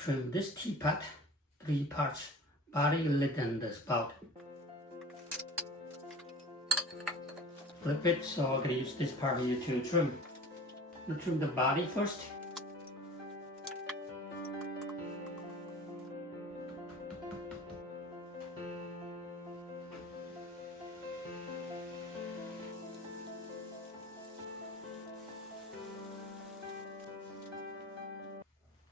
trim this teapot, 3 parts, body, lid, and the spout. Flip it, so I can use this part here to trim. I'm gonna trim the body first.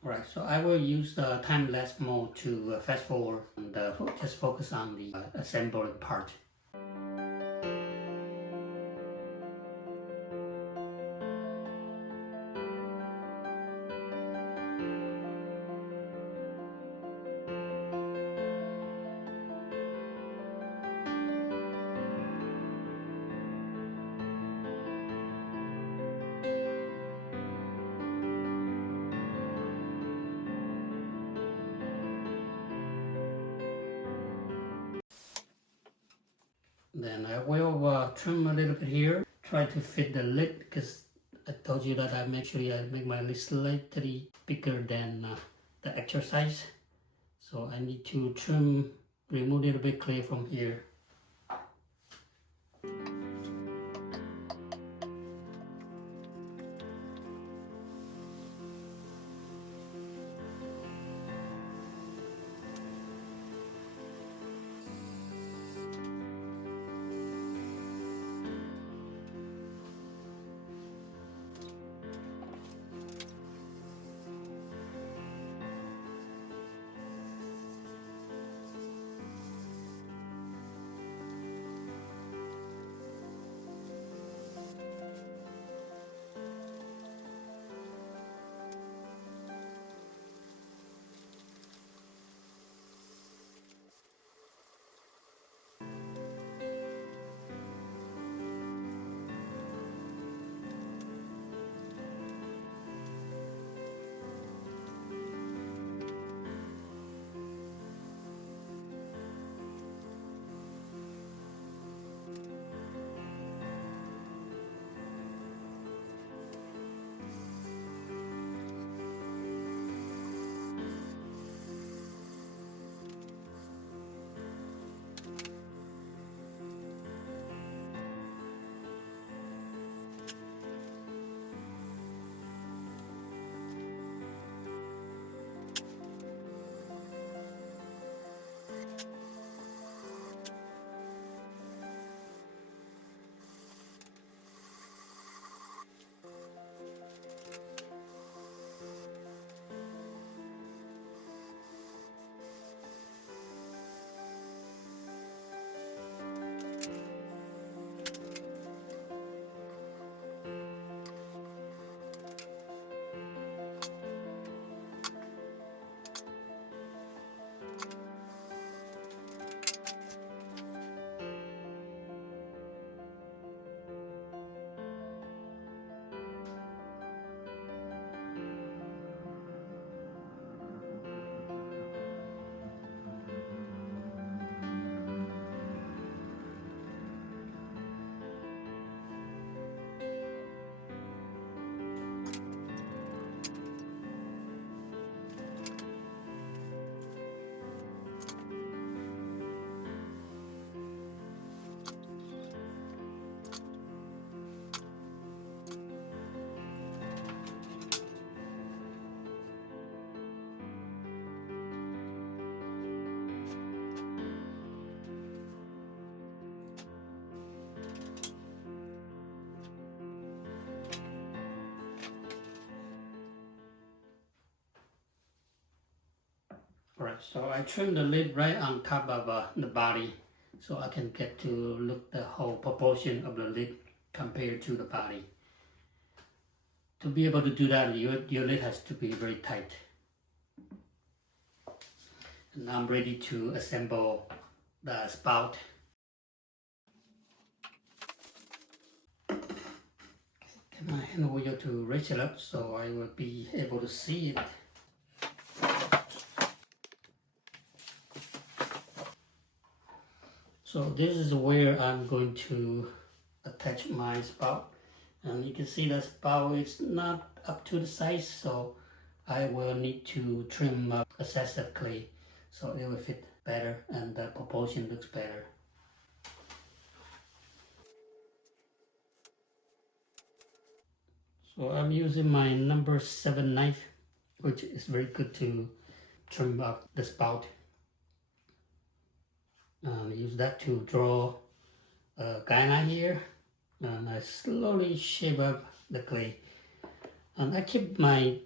Alright, so I will use the time-lapse mode to fast forward and just focus on the assembling part. Then I will trim a little bit here, try to fit the lid, because I told you that I make my lid slightly bigger than the actual size. So I need to trim, remove a little bit clay from here. Alright, so I trimmed the lid right on top of the body, so I can get to look the whole proportion of the lid compared to the body. To be able to do that, your lid has to be very tight. And I'm ready to assemble the spout. Get my hand over here to raise it up so I will be able to see it. So this is where I'm going to attach my spout, and you can see the spout is not up to the size, so I will need to trim excessive clay so it will fit better and the proportion looks better. So I'm using my number 7 knife, which is very good to trim up the spout. Use that to draw a guideline here, and I slowly shape up the clay. And I keep my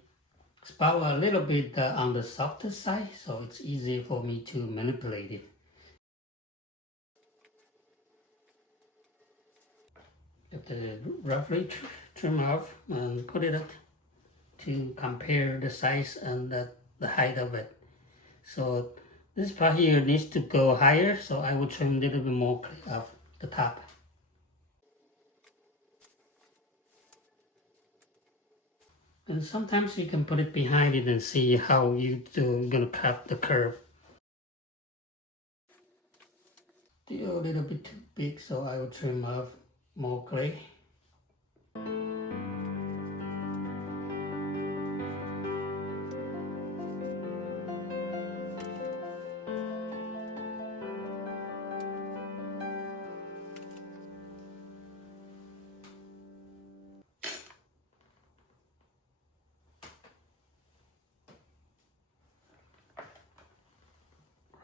spout a little bit on the softer side, so it's easy for me to manipulate it. Have to roughly trim off and put it up to compare the size and the height of it. So this part here needs to go higher, so I will trim a little bit more of the top. And sometimes you can put it behind it and see how you're gonna cut the curve. Still a little bit too big, so I will trim off more clay.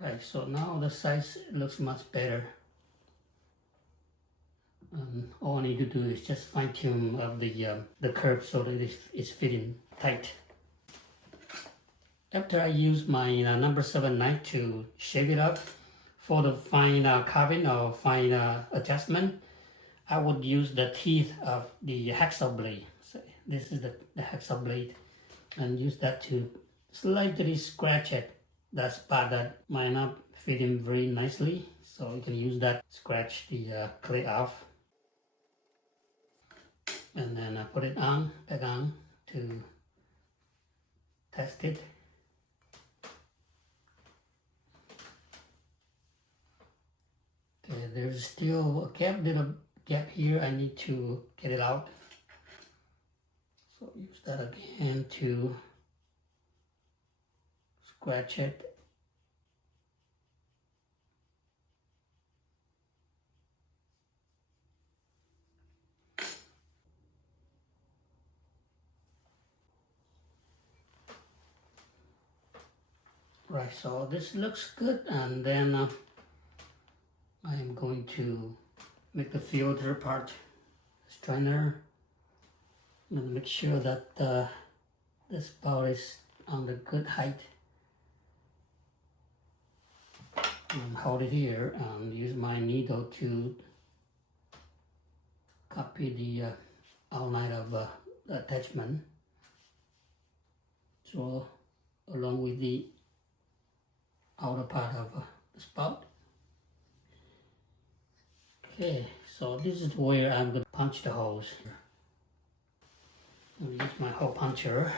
Right, so now the size looks much better. All I need to do is just fine tune of the curve so that it's fitting tight. After I use my number 7 knife to shape it up for the fine carving or fine adjustment, I would use the teeth of the hacksaw blade. So this is the hacksaw blade, and use that to slightly scratch it. That spot that might not fit in very nicely, so you can use that, scratch the clay off. And then I put it back on to test it. Okay, there's still a little gap here. I need to get it out. So use that again to scratch it. Right, so this looks good, and then I am going to make the filter part strainer and make sure that the spout is on the good height. And hold it here and use my needle to copy the outline of the attachment. So along with the outer part of the spout. Okay, so this is where I'm going to punch the holes. I'm going to use my hole puncher.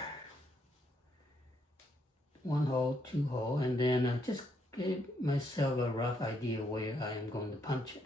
1 hole, 2 hole, and then just give myself a rough idea where I am going to punch it.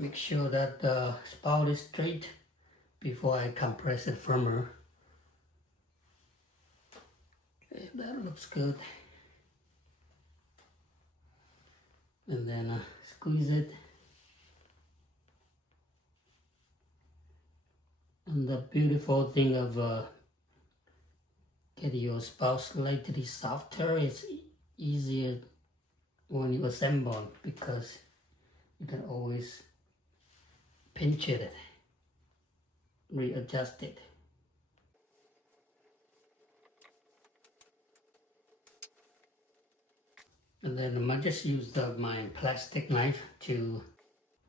Make sure that the spout is straight before I compress it firmer. Okay, that looks good. And then squeeze it. And the beautiful thing of get your spout slightly softer. It's easier when you assemble because you can always pinch it, readjust it. And then I just use my plastic knife to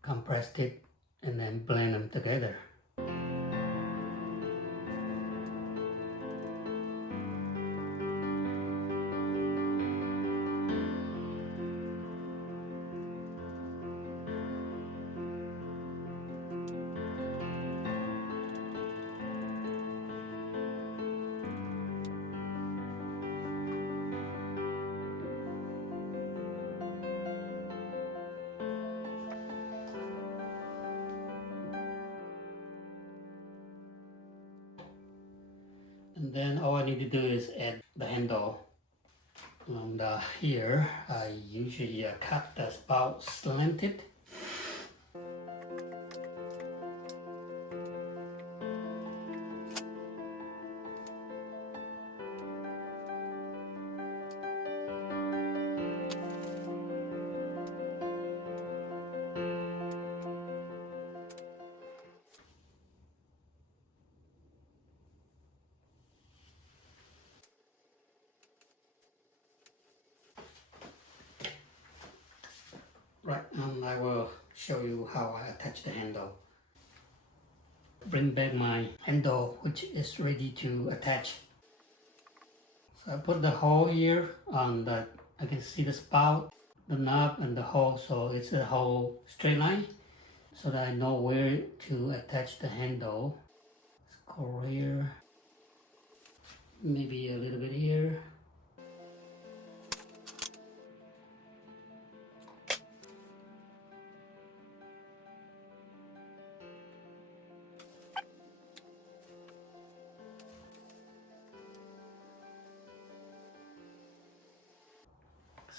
compress it and then blend them together. And then all I need to do is add the handle. And here I usually cut the spout slanted. Right, and I will show you how I attach the handle. Bring back my handle, which is ready to attach. So I put the hole here on the, I can see the spout, the knob and the hole, so it's a whole straight line, so that I know where to attach the handle. Let's go here, maybe a little bit here.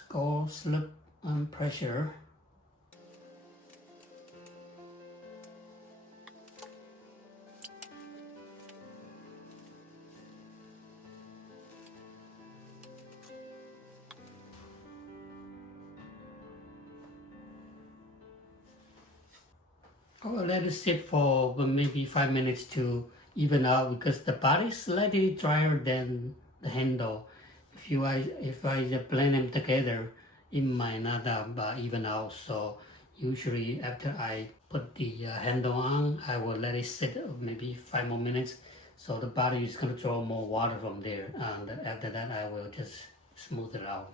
Go slip on pressure. I will let it sit for maybe 5 minutes to even out because the body is slightly drier than the handle. If I blend them together, it might not even out. So usually after I put the handle on, I will let it sit maybe 5 more minutes. So the body is going to draw more water from there, and after that I will just smooth it out.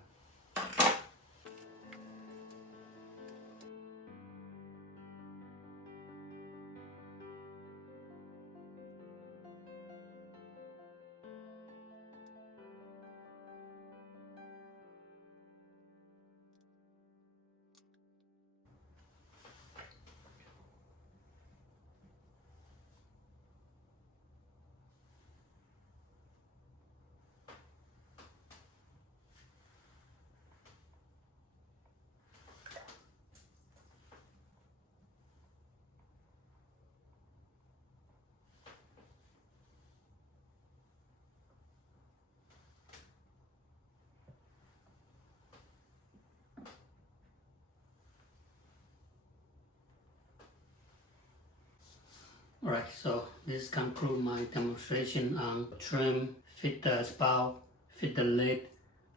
Alright, so this concludes my demonstration on trim, fit the spout, fit the lid,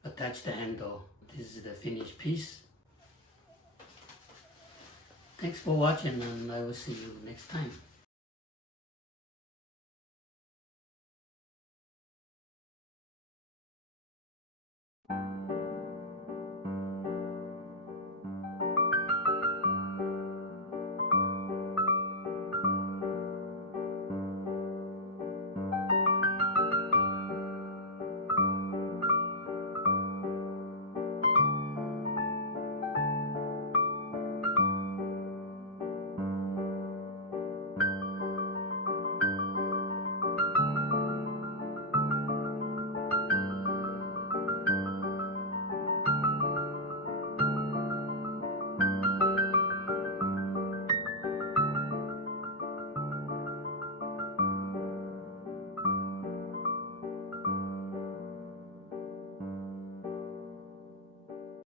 attach the handle. This is the finished piece. Thanks for watching, and I will see you next time.